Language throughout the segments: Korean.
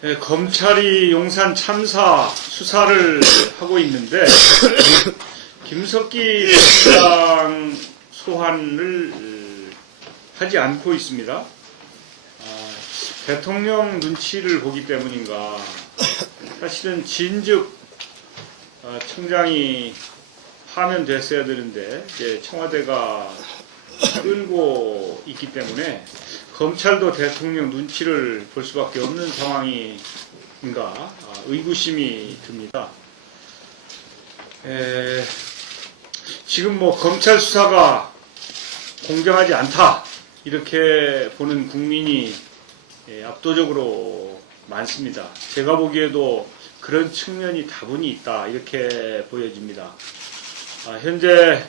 네, 검찰이 용산 참사 수사를 하고 있는데 김석기 부장 소환을 하지 않고 있습니다. 대통령 눈치를 보기 때문인가. 사실은 진즉 청장이 파면됐어야 되는데 이제 청와대가 끌고 있기 때문에 검찰도 대통령 눈치를 볼 수밖에 없는 상황인가 의구심이 듭니다. 지금 뭐 검찰 수사가 공정하지 않다 이렇게 보는 국민이 압도적으로 많습니다. 제가 보기에도 그런 측면이 다분히 있다 이렇게 보여집니다. 현재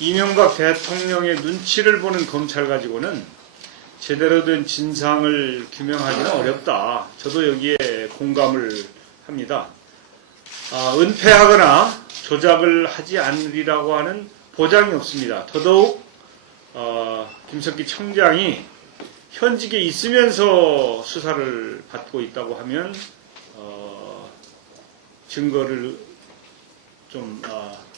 이명박 대통령의 눈치를 보는 검찰 가지고는 제대로 된 진상을 규명하기는 어렵다. 저도 여기에 공감을 합니다. 은폐하거나 조작을 하지 않으리라고 하는 보장이 없습니다. 더더욱 김석기 청장이 현직에 있으면서 수사를 받고 있다고 하면 증거를 좀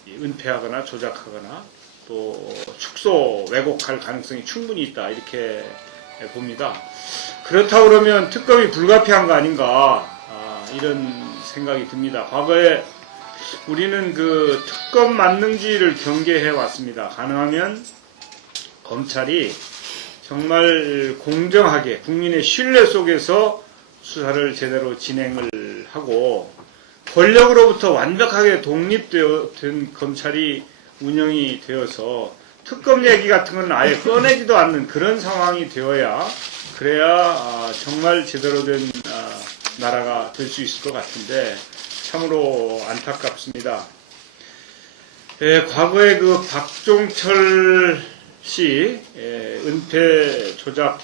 은폐하거나 조작하거나 또 축소 왜곡할 가능성이 충분히 있다 이렇게 봅니다. 그렇다고 그러면 특검이 불가피한 거 아닌가 이런 생각이 듭니다. 과거에 우리는 그 특검 만능주의를 경계해 왔습니다. 가능하면 검찰이 정말 공정하게 국민의 신뢰 속에서 수사를 제대로 진행을 하고 권력으로부터 완벽하게 독립된 검찰이 운영이 되어서 특검 얘기 같은 건 아예 꺼내지도 않는 그런 상황이 되어야 그래야 정말 제대로 된 나라가 될 수 있을 것 같은데 참으로 안타깝습니다. 과거에 그 박종철 씨 은폐 조작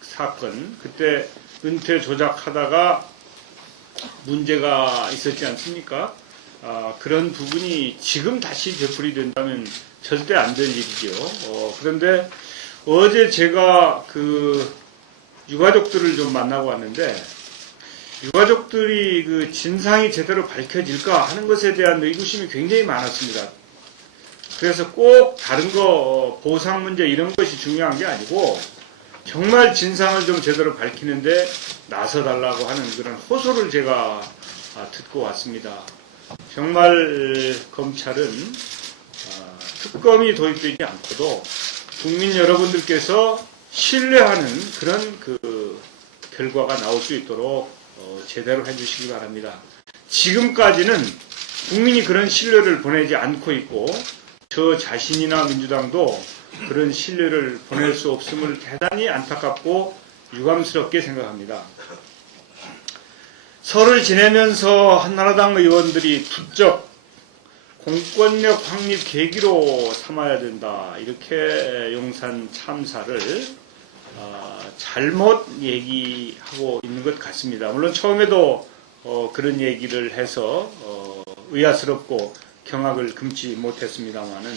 사건 그때 은폐 조작하다가 문제가 있었지 않습니까? 그런 부분이 지금 다시 되풀이 된다면 절대 안 될 일이죠. 그런데 어제 제가 그 유가족들을 좀 만나고 왔는데 유가족들이 그 진상이 제대로 밝혀질까 하는 것에 대한 의구심이 굉장히 많았습니다. 그래서 꼭 다른 거 보상 문제 이런 것이 중요한 게 아니고 정말 진상을 좀 제대로 밝히는데 나서달라고 하는 그런 호소를 제가 듣고 왔습니다. 정말 검찰은 특검이 도입되지 않고도 국민 여러분들께서 신뢰하는 그런 그 결과가 나올 수 있도록 제대로 해주시기 바랍니다. 지금까지는 국민이 그런 신뢰를 보내지 않고 있고 저 자신이나 민주당도 그런 신뢰를 보낼 수 없음을 대단히 안타깝고 유감스럽게 생각합니다. 설을 지내면서 한나라당 의원들이 부쩍 공권력 확립 계기로 삼아야 된다 이렇게 용산 참사를 잘못 얘기하고 있는 것 같습니다. 물론 처음에도 그런 얘기를 해서 의아스럽고 경악을 금치 못했습니다만은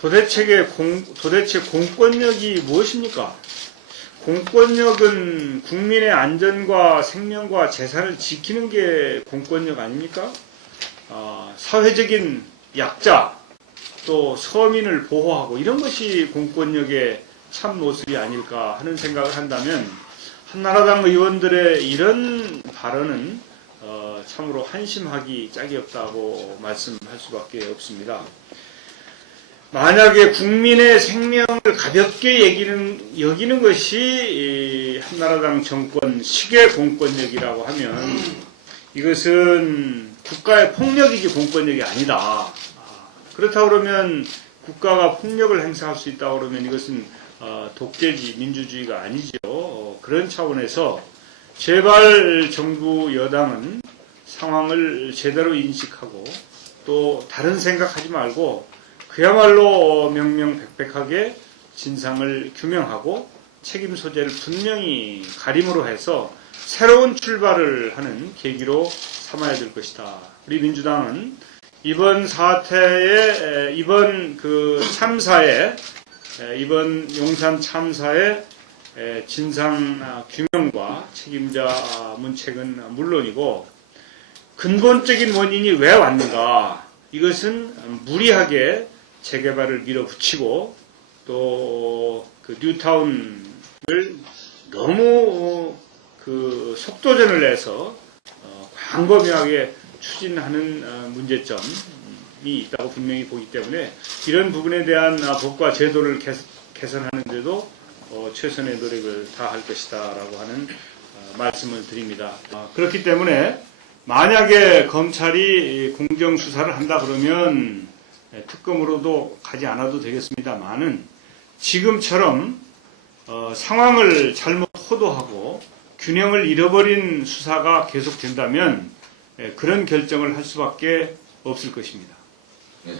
도대체 공권력이 무엇입니까? 공권력은 국민의 안전과 생명과 재산을 지키는 게 공권력 아닙니까? 사회적인 약자 또 서민을 보호하고 이런 것이 공권력의 참 모습이 아닐까 하는 생각을 한다면 한나라당 의원들의 이런 발언은 참으로 한심하기 짝이 없다고 말씀할 수밖에 없습니다. 만약에 국민의 생명을 가볍게 여기는 것이 한나라당 정권 시계 공권력이라고 하면 이것은 국가의 폭력이지 공권력이 아니다. 그렇다고 그러면 국가가 폭력을 행사할 수 있다고 그러면 이것은 독재지 민주주의가 아니죠. 그런 차원에서 제발 정부 여당은 상황을 제대로 인식하고 또 다른 생각하지 말고 그야말로 명명백백하게 진상을 규명하고 책임 소재를 분명히 가림으로 해서 새로운 출발을 하는 계기로 삼아야 될 것이다. 우리 민주당은 이번 이번 용산 참사에 진상 규명과 책임자 문책은 물론이고 근본적인 원인이 왜 왔는가, 이것은 무리하게 재개발을 밀어붙이고 또 그 뉴타운을 너무 그 속도전을 내서 광범위하게 추진하는 문제점이 있다고 분명히 보기 때문에 이런 부분에 대한 법과 제도를 개선하는데도 최선의 노력을 다할 것이다라고 하는 말씀을 드립니다. 그렇기 때문에 만약에 검찰이 공정수사를 한다 그러면 특검으로도 가지 않아도 되겠습니다만은 지금처럼 상황을 잘못 호도하고 균형을 잃어버린 수사가 계속된다면 그런 결정을 할 수밖에 없을 것입니다. 네.